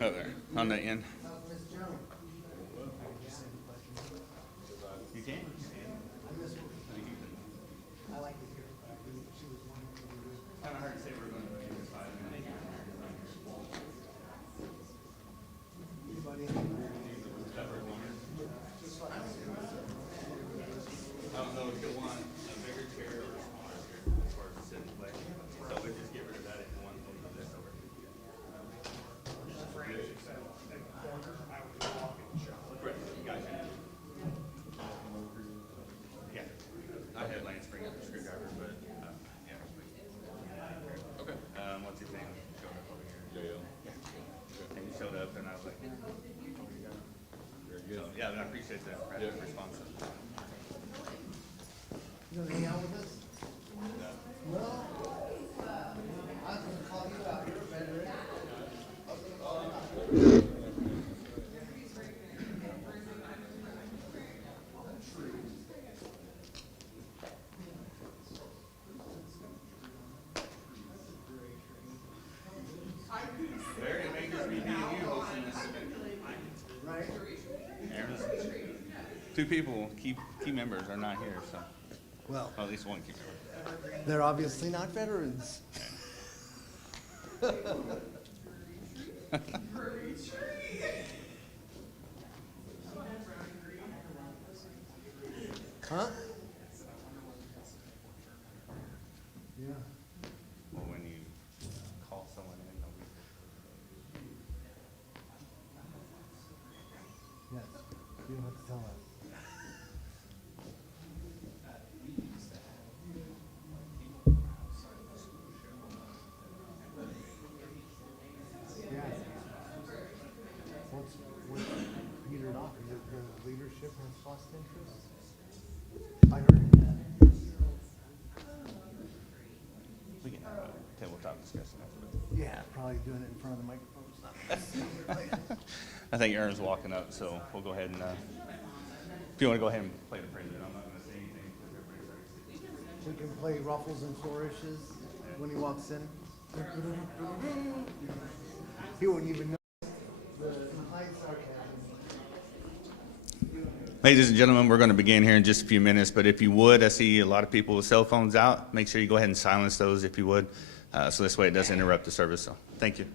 Oh, there, on the end. You can? Kind of hard to say we're going to do this 5 minutes. I don't know if you'll want a bigger chair or a smaller chair as far as the sitting place. So we just get rid of that if you want to move this over. Right, gotcha. Yeah, I had Lance bring up the screwdriver, but yeah. Okay. What's his name? Showed up over here. Yeah. And he showed up, and I was like, Very good. so, yeah, I appreciate the rapid response. You gonna hang out with us? No. I was gonna call you out here, Frederick. I was gonna call you out. Very amazing meeting you hosting this event. Right? Aaron's, 2 people, key members are not here, so, Well, well, at least 1 key member. they're obviously not veterans. Huh? Yeah. Well, when you call someone in, Yes. You don't have to tell us. Yeah. What's petered off? Is it the leadership has lost interest? I heard. we can have a tabletop discussion after Yeah, probably doing it in front of the microphones. Not I think Aaron's walking up, so we'll go ahead and, if you want to go ahead and play the president, I'm not going to say anything. We can play ruffles and flourishes when he walks in. He wouldn't even know the high sarcasm. Ladies and gentlemen, we're going to begin here in just a few minutes, but if you would, I see a lot of people with cell phones out. Make sure you go ahead and silence those if you would, so this way it doesn't interrupt the service. So thank you.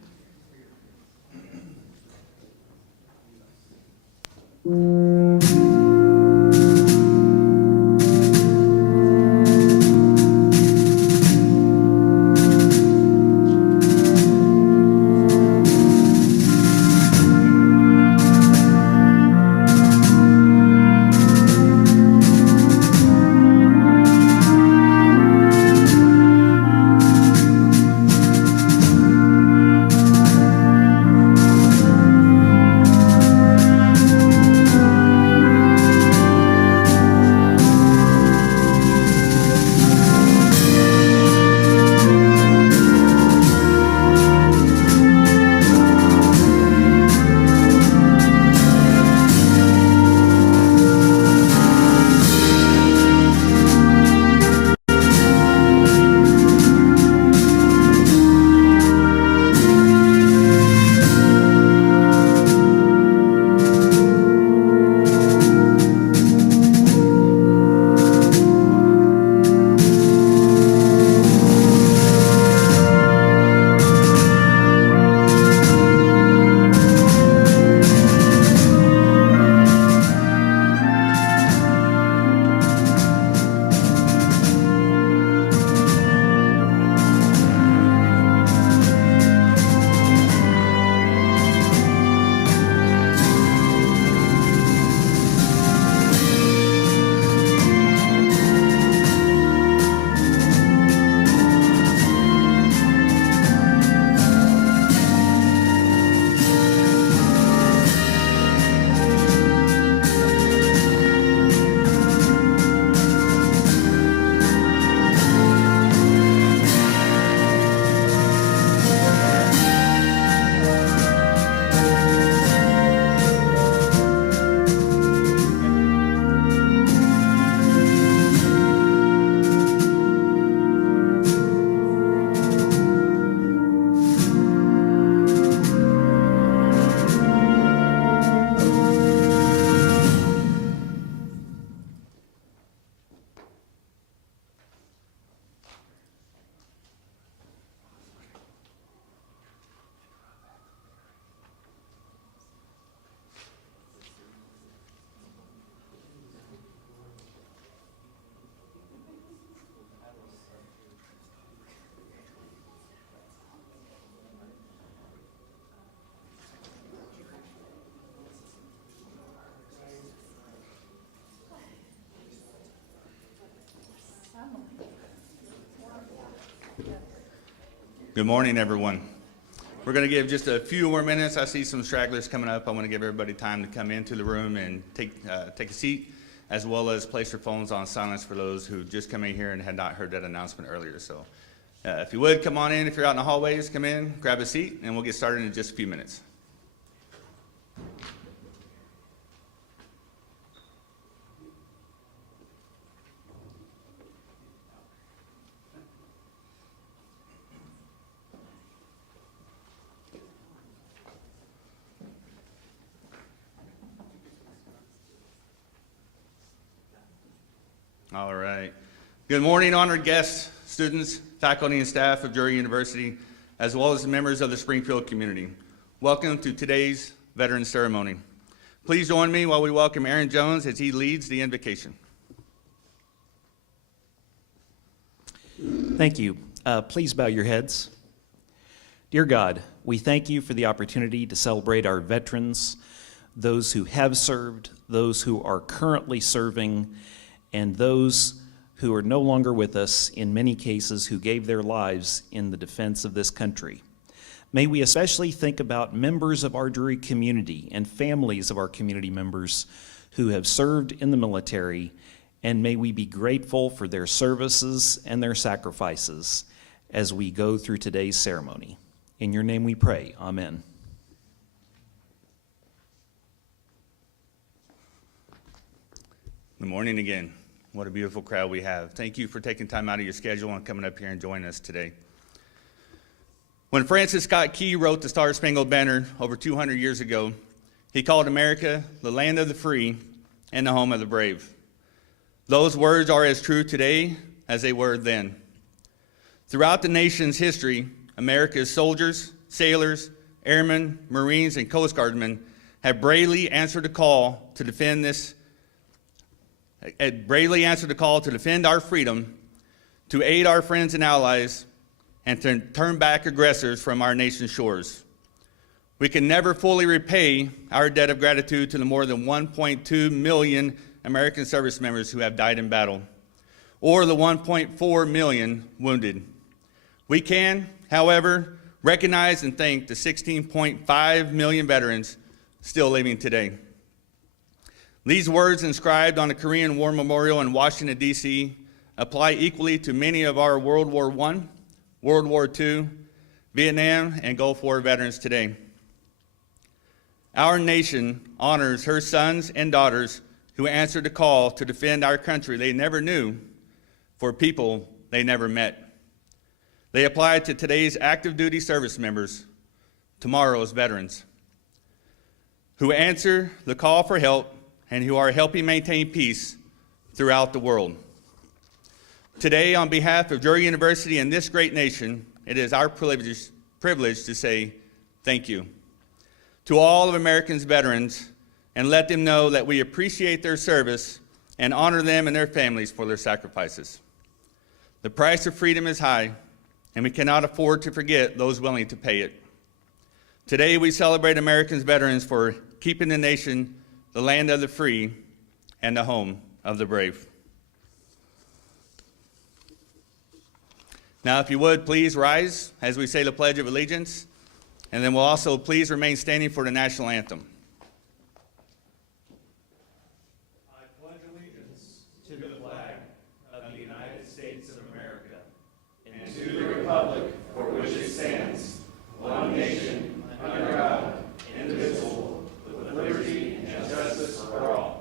Good morning, everyone. We're going to give just a few more minutes. I see some stragglers coming up. I want to give everybody time to come into the room and take a seat, as well as place your phones on silence for those who just come in here and had not heard that announcement earlier. So if you would, come on in. If you're out in the hallways, come in, grab a seat, and we'll get started in just a few minutes. All right. Good morning, honored guests, students, faculty, and staff of Drury University, as well as the members of the Springfield community. Welcome to today's Veterans Ceremony. Please join me while we welcome Aaron Jones as he leads the invocation. Thank you. Please bow your heads. Dear God, we thank you for the opportunity to celebrate our veterans, those who have served, those who are currently serving, and those who are no longer with us, in many cases, who gave their lives in the defense of this country. May we especially think about members of our Drury community and families of our community members who have served in the military, and may we be grateful for their services and their sacrifices as we go through today's ceremony. In your name we pray, amen. Good morning again. What a beautiful crowd we have. Thank you for taking time out of your schedule and coming up here and joining us today. When Francis Scott Key wrote the Star-Spangled Banner over 200 years ago, he called America the land of the free and the home of the brave. Those words are as true today as they were then. Throughout the nation's history, America's soldiers, sailors, airmen, Marines, and Coast Guardsmen have bravely answered the call to defend our freedom, to aid our friends and allies, and to turn back aggressors from our nation's shores. We can never fully repay our debt of gratitude to the more than 1.2 million American service members who have died in battle, or the 1.4 million wounded. We can, however, recognize and thank the 16.5 million veterans still living today. These words inscribed on a Korean War Memorial in Washington, D.C. apply equally to many of our World War I, World War II, Vietnam, and Gulf War veterans today. Our nation honors her sons and daughters who answered the call to defend our country they never knew for people they never met. They apply to today's active duty service members, tomorrow's veterans, who answer the call for help and who are helping maintain peace throughout the world. Today, on behalf of Drury University and this great nation, it is our privilege to say thank you to all of America's veterans and let them know that we appreciate their service and honor them and their families for their sacrifices. The price of freedom is high, and we cannot afford to forget those willing to pay it. Today, we celebrate America's veterans for keeping the nation the land of the free and the home of the brave. Now, if you would, please rise as we say the Pledge of Allegiance, and then we'll also please remain standing for the national anthem. I pledge allegiance to the flag of the United States of America and to the republic for which it stands, one nation, under God, indivisible, with liberty and justice for all.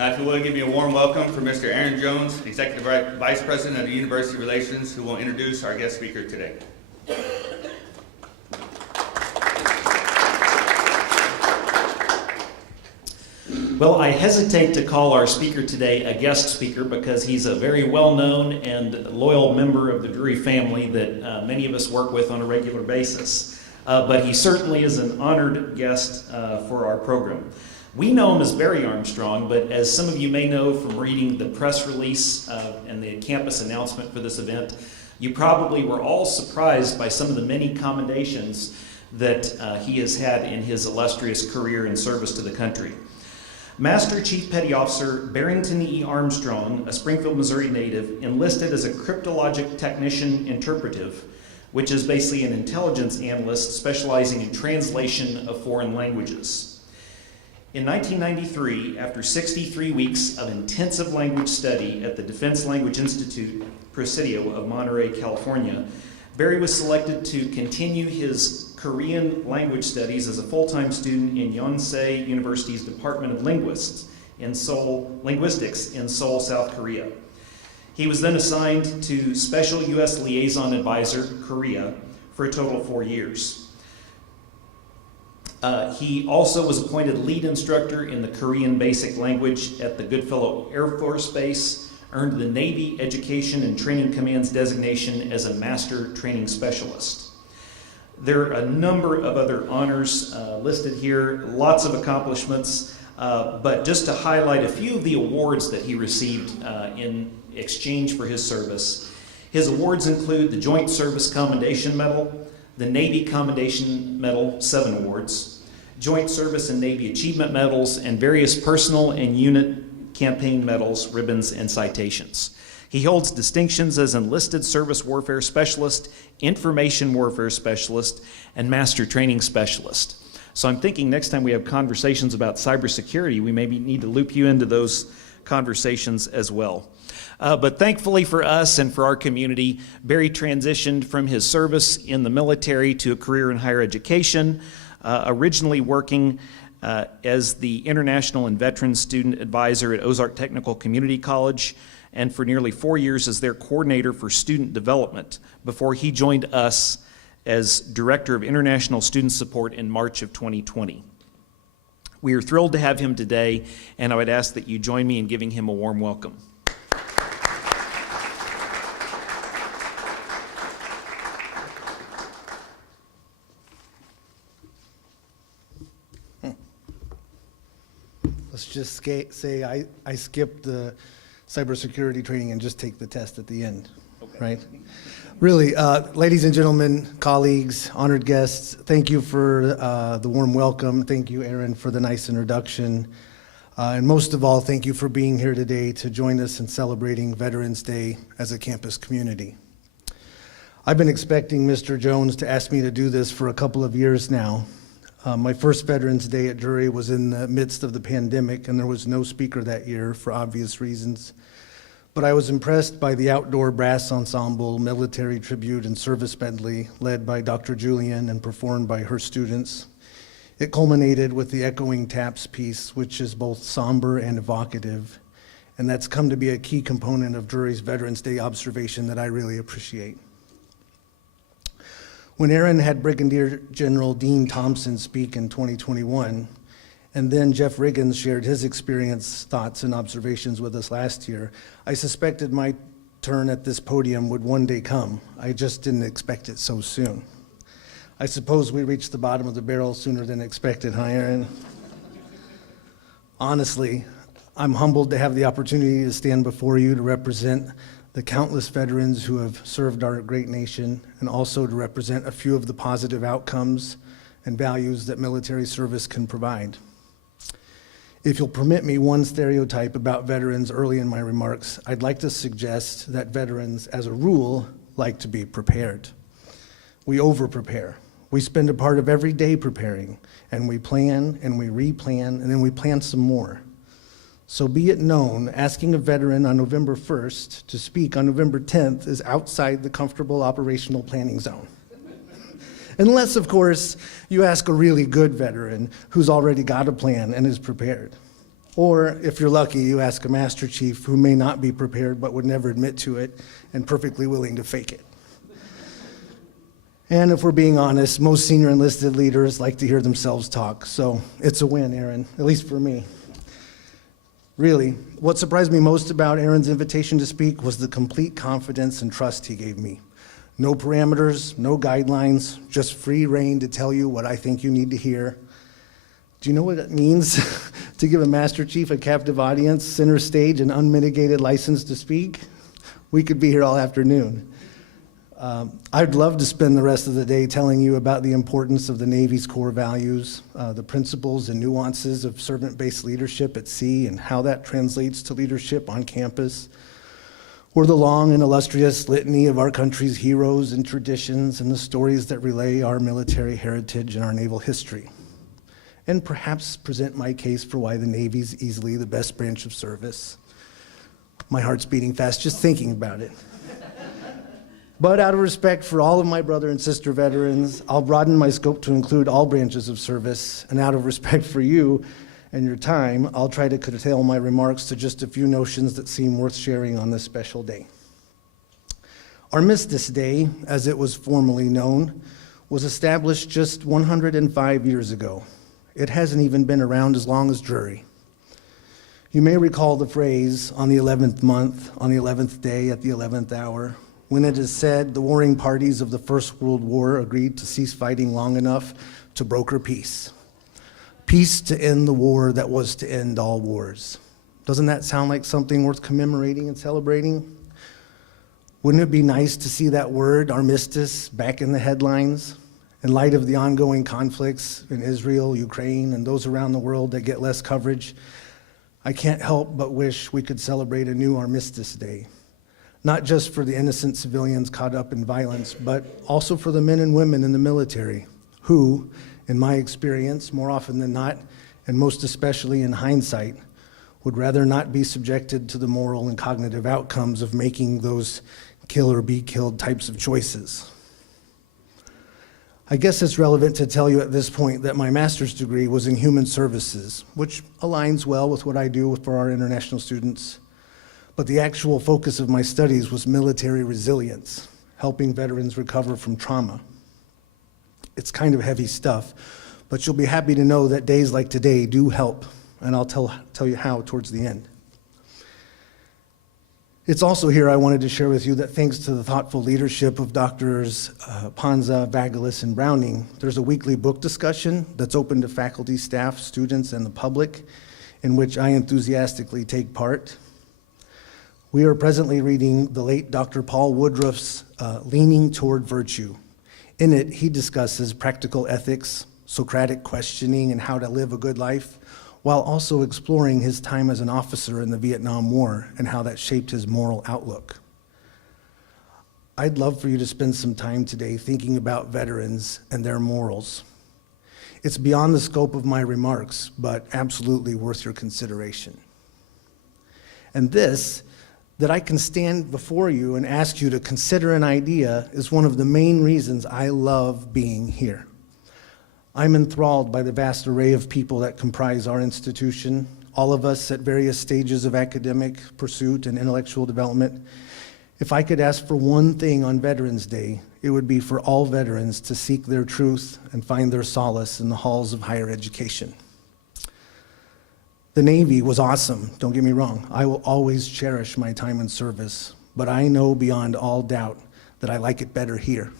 If you would, give me a warm welcome for Mr. Aaron Jones, Executive Vice President of University Relations, who will introduce our guest speaker today. Well, I hesitate to call our speaker today a guest speaker because he's a very well-known and loyal member of the Drury family that many of us work with on a regular basis. But he certainly is an honored guest for our program. We know him as Barry Armstrong, but as some of you may know from reading the press release and the campus announcement for this event, you probably were all surprised by some of the many commendations that he has had in his illustrious career in service to the country. Master Chief Petty Officer Barrington E. Armstrong, a Springfield, Missouri native, enlisted as a cryptologic technician interpretive, which is basically an intelligence analyst specializing in translation of foreign languages. In 1993, after 63 weeks of intensive language study at the Defense Language Institute, Presidio of Monterey, California, Barry was selected to continue his Korean language studies as a full-time student in Yonsei University's Department of Linguistics in Seoul, South Korea. He was then assigned to Special U.S. Liaison Advisor, Korea, for a total of 4 years. He also was appointed lead instructor in the Korean basic language at the Goodfellow Air Force Base, earned the Navy Education and Training Command's designation as a Master Training Specialist. There are a number of other honors listed here, lots of accomplishments, but just to highlight a few of the awards that he received in exchange for his service. His awards include the Joint Service Commendation Medal, the Navy Commendation Medal, 7 awards, Joint Service and Navy Achievement Medals, and various personal and unit campaign medals, ribbons, and citations. He holds distinctions as Enlisted Service Warfare Specialist, Information Warfare Specialist, and Master Training Specialist. So I'm thinking next time we have conversations about cybersecurity, we maybe need to loop you into those conversations as well. But thankfully for us and for our community, Barry transitioned from his service in the military to a career in higher education, originally working as the International and Veteran Student Advisor at Ozark Technical Community College, and for nearly 4 years as their coordinator for student development before he joined us as Director of International Student Support in March of 2020. We are thrilled to have him today, and I would ask that you join me in giving him a warm welcome. Let's just say I skipped the cybersecurity training and just take the test at the end, right? Really, ladies and gentlemen, colleagues, honored guests, thank you for the warm welcome. Thank you, Aaron, for the nice introduction. And most of all, thank you for being here today to join us in celebrating Veterans Day as a campus community. I've been expecting Mr. Jones to ask me to do this for a couple of years now. My first Veterans Day at Drury was in the midst of the pandemic, and there was no speaker that year for obvious reasons. But I was impressed by the outdoor brass ensemble, military tribute, and service medley led by Dr. Julian and performed by her students. It culminated with the Echoing Taps piece, which is both somber and evocative, and that's come to be a key component of Drury's Veterans Day observation that I really appreciate. When Aaron had Brigadier General Dean Thompson speak in 2021, and then Jeff Riggins shared his experience, thoughts, and observations with us last year, I suspected my turn at this podium would one day come. I just didn't expect it so soon. I suppose we reached the bottom of the barrel sooner than expected, huh, Aaron? Honestly, I'm humbled to have the opportunity to stand before you to represent the countless veterans who have served our great nation, and also to represent a few of the positive outcomes and values that military service can provide. If you'll permit me one stereotype about veterans early in my remarks, I'd like to suggest that veterans, as a rule, like to be prepared. We over-prepare. We spend a part of every day preparing, and we plan, and we replan, and then we plan some more. So be it known, asking a veteran on November 1st to speak on November 10th is outside the comfortable operational planning zone. Unless, of course, you ask a really good veteran who's already got a plan and is prepared. Or if you're lucky, you ask a Master Chief who may not be prepared but would never admit to it and perfectly willing to fake it. And if we're being honest, most senior enlisted leaders like to hear themselves talk, so it's a win, Aaron, at least for me. Really, what surprised me most about Aaron's invitation to speak was the complete confidence and trust he gave me. No parameters, no guidelines, just free rein to tell you what I think you need to hear. Do you know what it means to give a Master Chief a captive audience, center stage, and unmitigated license to speak? We could be here all afternoon. I'd love to spend the rest of the day telling you about the importance of the Navy's core values, the principles and nuances of servant-based leadership at sea and how that translates to leadership on campus, or the long and illustrious litany of our country's heroes and traditions and the stories that relay our military heritage and our naval history, and perhaps present my case for why the Navy's easily the best branch of service. My heart's beating fast just thinking about it. But out of respect for all of my brother and sister veterans, I'll broaden my scope to include all branches of service, and out of respect for you and your time, I'll try to curtail my remarks to just a few notions that seem worth sharing on this special day. Armistice Day, as it was formerly known, was established just 105 years ago. It hasn't even been around as long as Drury. You may recall the phrase, on the 11th month, on the 11th day, at the 11th hour, when it is said the warring parties of the First World War agreed to cease fighting long enough to broker peace. Peace to end the war that was to end all wars. Doesn't that sound like something worth commemorating and celebrating? Wouldn't it be nice to see that word, armistice, back in the headlines, in light of the ongoing conflicts in Israel, Ukraine, and those around the world that get less coverage? I can't help but wish we could celebrate a new Armistice Day. Not just for the innocent civilians caught up in violence, but also for the men and women in the military who, in my experience, more often than not, and most especially in hindsight, would rather not be subjected to the moral and cognitive outcomes of making those kill or be killed types of choices. I guess it's relevant to tell you at this point that my master's degree was in human services, which aligns well with what I do for our international students. But the actual focus of my studies was military resilience, helping veterans recover from trauma. It's kind of heavy stuff, but you'll be happy to know that days like today do help, and I'll tell you how towards the end. It's also here I wanted to share with you that thanks to the thoughtful leadership of Doctors Panza, Vagelis, and Browning, there's a weekly book discussion that's open to faculty, staff, students, and the public, in which I enthusiastically take part. We are presently reading the late Dr. Paul Woodruff's Leaning Toward Virtue. In it, he discusses practical ethics, Socratic questioning, and how to live a good life, while also exploring his time as an officer in the Vietnam War and how that shaped his moral outlook. I'd love for you to spend some time today thinking about veterans and their morals. It's beyond the scope of my remarks, but absolutely worth your consideration. And this, that I can stand before you and ask you to consider an idea, is one of the main reasons I love being here. I'm enthralled by the vast array of people that comprise our institution, all of us at various stages of academic pursuit and intellectual development. If I could ask for one thing on Veterans Day, it would be for all veterans to seek their truth and find their solace in the halls of higher education. The Navy was awesome, don't get me wrong. I will always cherish my time in service, but I know beyond all doubt that I like it better here.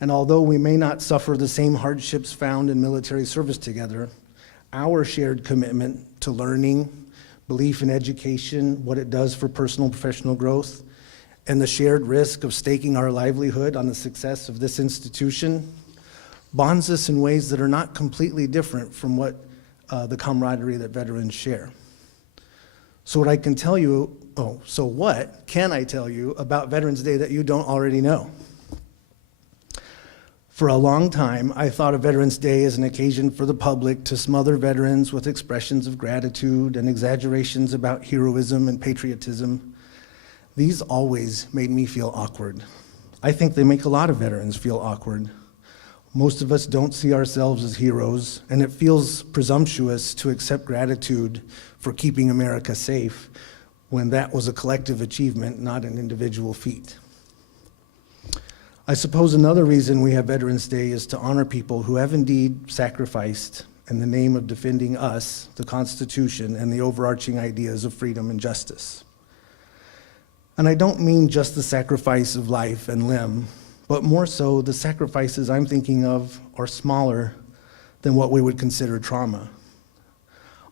And although we may not suffer the same hardships found in military service together, our shared commitment to learning, belief in education, what it does for personal and professional growth, and the shared risk of staking our livelihood on the success of this institution bonds us in ways that are not completely different from what the camaraderie that veterans share. So what can I tell you about Veterans Day that you don't already know? For a long time, I thought of Veterans Day as an occasion for the public to smother veterans with expressions of gratitude and exaggerations about heroism and patriotism. These always made me feel awkward. I think they make a lot of veterans feel awkward. Most of us don't see ourselves as heroes, and it feels presumptuous to accept gratitude for keeping America safe when that was a collective achievement, not an individual feat. I suppose another reason we have Veterans Day is to honor people who have indeed sacrificed in the name of defending us, the Constitution, and the overarching ideas of freedom and justice. And I don't mean just the sacrifice of life and limb, but more so the sacrifices I'm thinking of are smaller than what we would consider trauma.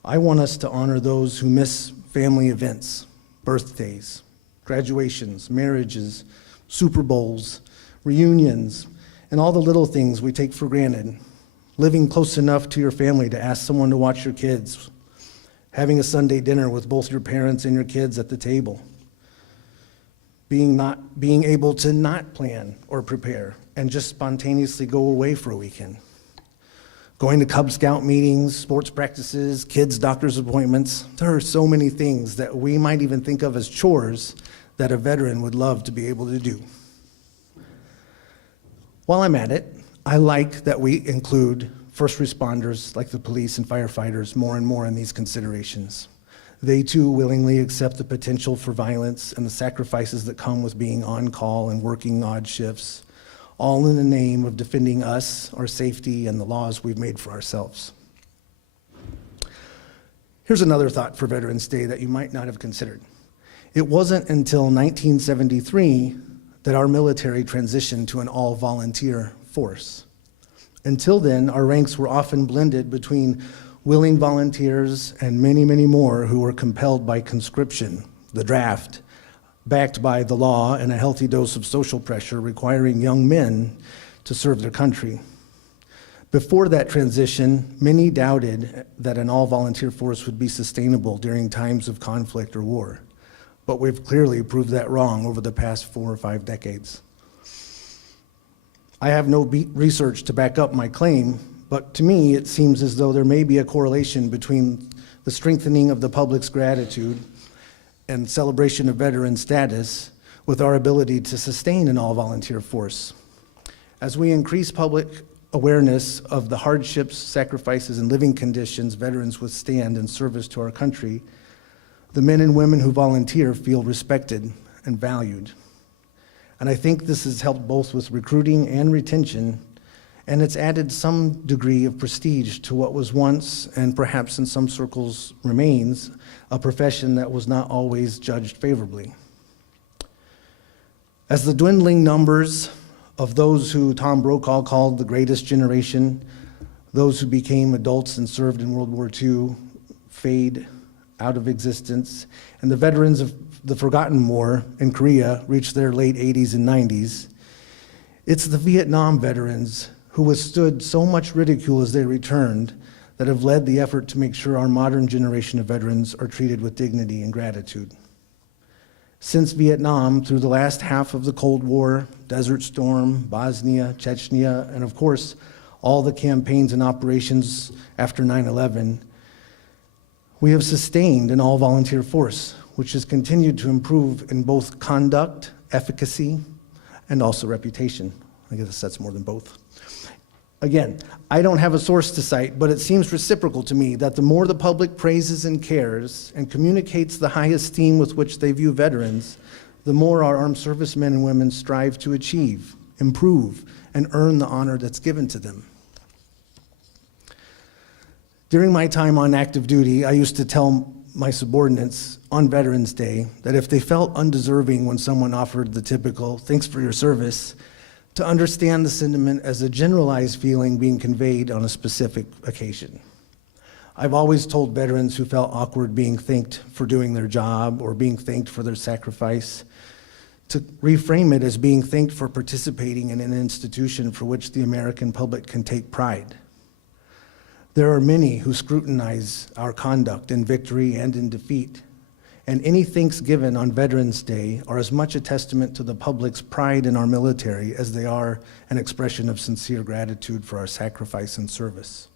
I want us to honor those who miss family events, birthdays, graduations, marriages, Super Bowls, reunions, and all the little things we take for granted. Living close enough to your family to ask someone to watch your kids, having a Sunday dinner with both your parents and your kids at the table, being able to not plan or prepare and just spontaneously go away for a weekend. Going to Cub Scout meetings, sports practices, kids' doctor's appointments. There are so many things that we might even think of as chores that a veteran would love to be able to do. While I'm at it, I like that we include first responders like the police and firefighters more and more in these considerations. They too willingly accept the potential for violence and the sacrifices that come with being on call and working odd shifts, all in the name of defending us, our safety, and the laws we've made for ourselves. Here's another thought for Veterans Day that you might not have considered. It wasn't until 1973 that our military transitioned to an all-volunteer force. Until then, our ranks were often blended between willing volunteers and many, many more who were compelled by conscription, the draft, backed by the law and a healthy dose of social pressure requiring young men to serve their country. Before that transition, many doubted that an all-volunteer force would be sustainable during times of conflict or war. But we've clearly proved that wrong over the past 4 or 5 decades. I have no research to back up my claim, but to me, it seems as though there may be a correlation between the strengthening of the public's gratitude and celebration of veteran status with our ability to sustain an all-volunteer force. As we increase public awareness of the hardships, sacrifices, and living conditions veterans withstand in service to our country, the men and women who volunteer feel respected and valued. And I think this has helped both with recruiting and retention, and it's added some degree of prestige to what was once, and perhaps in some circles remains, a profession that was not always judged favorably. As the dwindling numbers of those who Tom Brokaw called the greatest generation, those who became adults and served in World War II, fade out of existence, and the veterans of the forgotten war in Korea reach their late 80s and 90s, it's the Vietnam veterans who withstood so much ridicule as they returned that have led the effort to make sure our modern generation of veterans are treated with dignity and gratitude. Since Vietnam, through the last half of the Cold War, Desert Storm, Bosnia, Chechnya, and of course, all the campaigns and operations after 9/11, we have sustained an all-volunteer force, which has continued to improve in both conduct, efficacy, and also reputation. I guess that's more than both. Again, I don't have a source to cite, but it seems reciprocal to me that the more the public praises and cares and communicates the high esteem with which they view veterans, the more our armed servicemen and women strive to achieve, improve, and earn the honor that's given to them. During my time on active duty, I used to tell my subordinates on Veterans Day that if they felt undeserving when someone offered the typical "thanks for your service," to understand the sentiment as a generalized feeling being conveyed on a specific occasion. I've always told veterans who felt awkward being thanked for doing their job or being thanked for their sacrifice to reframe it as being thanked for participating in an institution for which the American public can take pride. There are many who scrutinize our conduct in victory and in defeat, and any thanks given on Veterans Day are as much a testament to the public's pride in our military as they are an expression of sincere gratitude for our sacrifice and service.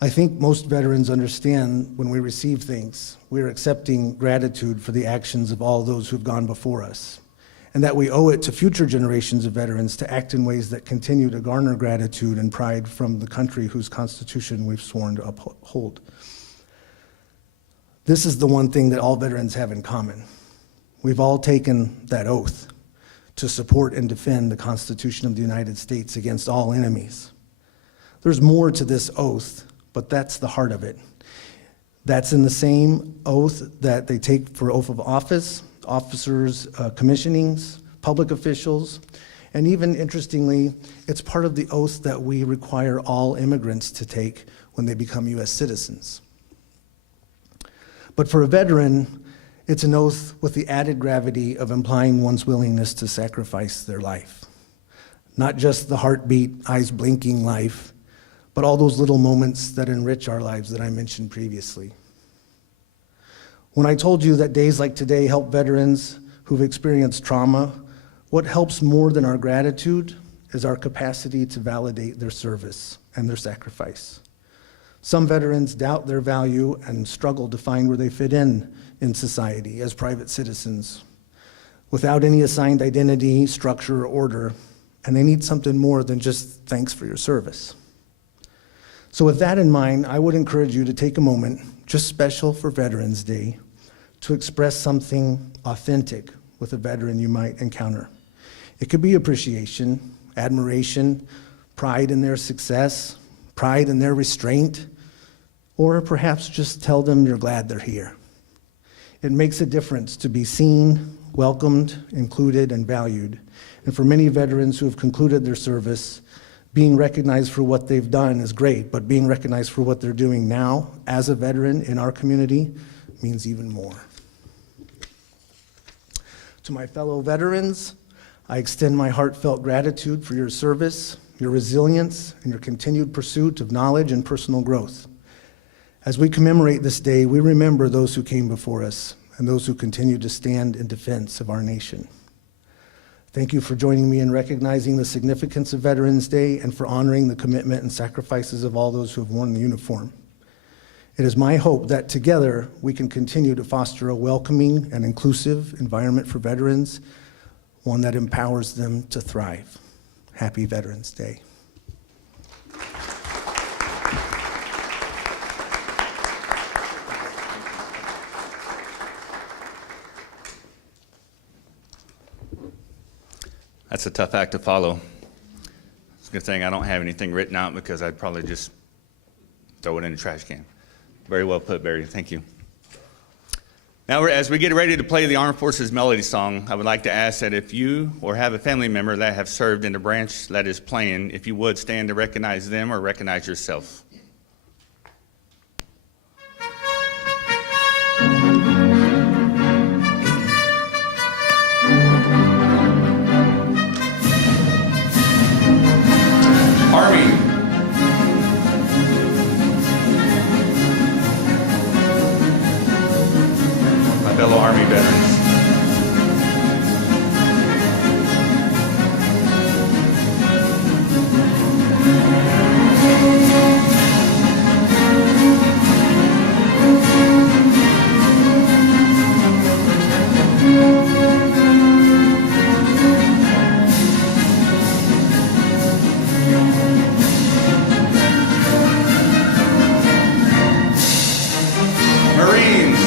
I think most veterans understand when we receive thanks, we're accepting gratitude for the actions of all those who've gone before us. and that we owe it to future generations of veterans to act in ways that continue to garner gratitude and pride from the country whose Constitution we've sworn to uphold. This is the one thing that all veterans have in common. We've all taken that oath to support and defend the Constitution of the United States against all enemies. There's more to this oath, but that's the heart of it. That's in the same oath that they take for oath of office, officers' commissionings, public officials, and even interestingly, it's part of the oath that we require all immigrants to take when they become U.S. citizens. But for a veteran, it's an oath with the added gravity of implying one's willingness to sacrifice their life. Not just the heartbeat, eyes blinking life, but all those little moments that enrich our lives that I mentioned previously. When I told you that days like today help veterans who've experienced trauma, what helps more than our gratitude is our capacity to validate their service and their sacrifice. Some veterans doubt their value and struggle to find where they fit in society as private citizens without any assigned identity, structure, or order, and they need something more than just thanks for your service. So with that in mind, I would encourage you to take a moment, just special for Veterans Day, to express something authentic with a veteran you might encounter. It could be appreciation, admiration, pride in their success, pride in their restraint, or perhaps just tell them you're glad they're here. It makes a difference to be seen, welcomed, included, and valued. And for many veterans who have concluded their service, being recognized for what they've done is great, but being recognized for what they're doing now as a veteran in our community means even more. To my fellow veterans, I extend my heartfelt gratitude for your service, your resilience, and your continued pursuit of knowledge and personal growth. As we commemorate this day, we remember those who came before us and those who continue to stand in defense of our nation. Thank you for joining me in recognizing the significance of Veterans Day and for honoring the commitment and sacrifices of all those who have worn the uniform. It is my hope that together we can continue to foster a welcoming and inclusive environment for veterans, one that empowers them to thrive. Happy Veterans Day. That's a tough act to follow. It's a good thing I don't have anything written out because I'd probably just throw it in the trash can. Very well put, Barry. Thank you. Now, as we get ready to play the Armed Forces Melody Song, I would like to ask that if you or have a family member that have served in the branch that is playing, if you would stand to recognize them or recognize yourself. Army. My fellow Army veterans. Marines.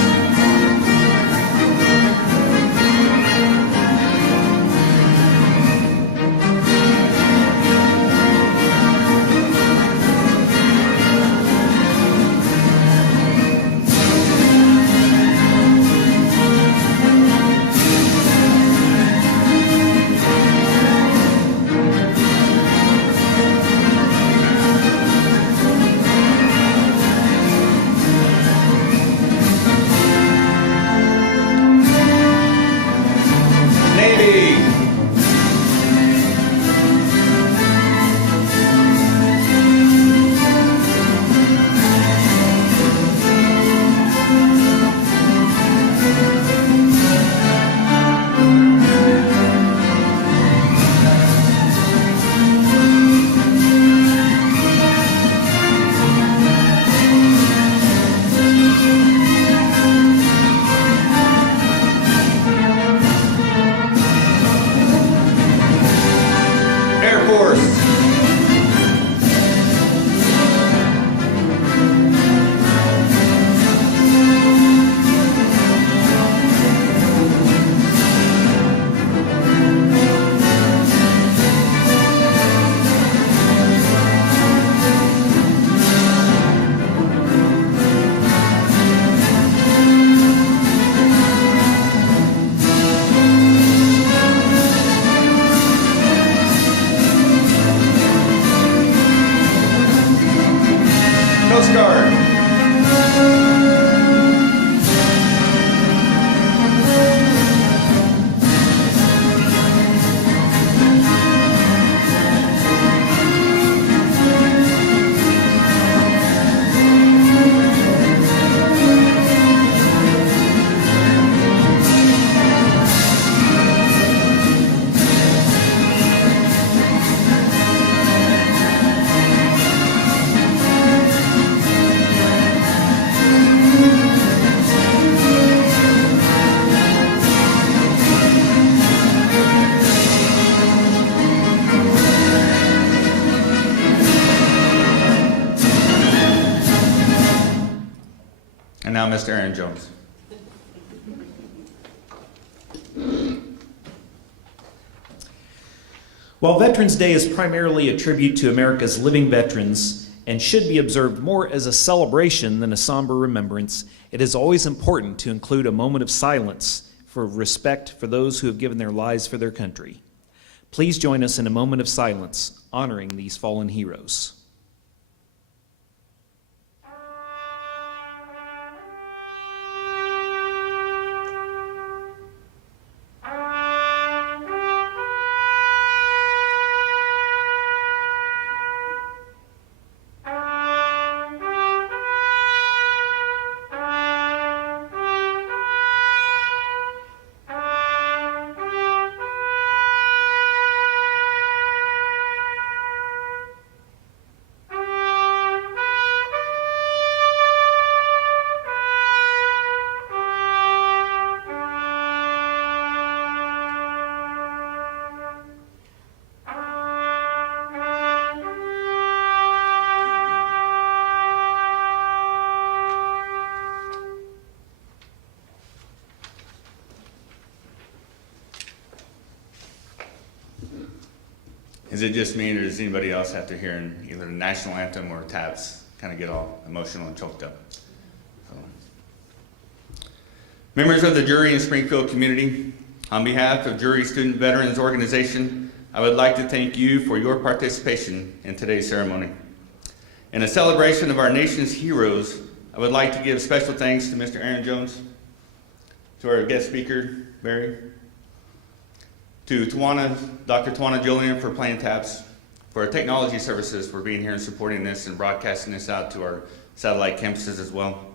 And now Mr. Aaron Jones. While Veterans Day is primarily a tribute to America's living veterans and should be observed more as a celebration than a somber remembrance, it is always important to include a moment of silence for respect for those who have given their lives for their country. Please join us in a moment of silence honoring these fallen heroes. Is it just me, or does anybody else after hearing either the national anthem or taps kind of get all emotional and choked up? So. Members of the Drury and Springfield community, on behalf of Drury Student Veterans Organization, I would like to thank you for your participation in today's ceremony. In a celebration of our nation's heroes, I would like to give special thanks to Mr. Aaron Jones, to our guest speaker, Barry, to Dr. Tawana Julian for playing taps, for our technology services for being here and supporting this and broadcasting this out to our satellite campuses as well.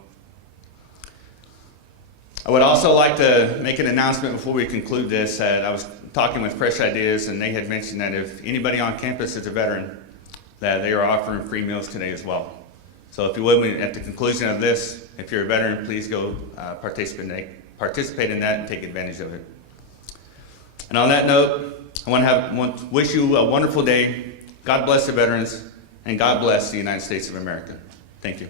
I would also like to make an announcement before we conclude this. I was talking with Fresh Ideas, and they had mentioned that if anybody on campus is a veteran, that they are offering free meals today as well. So if you would, at the conclusion of this, if you're a veteran, please go participate in that and take advantage of it. And on that note, I want to wish you a wonderful day. God bless the veterans, and God bless the United States of America. Thank you.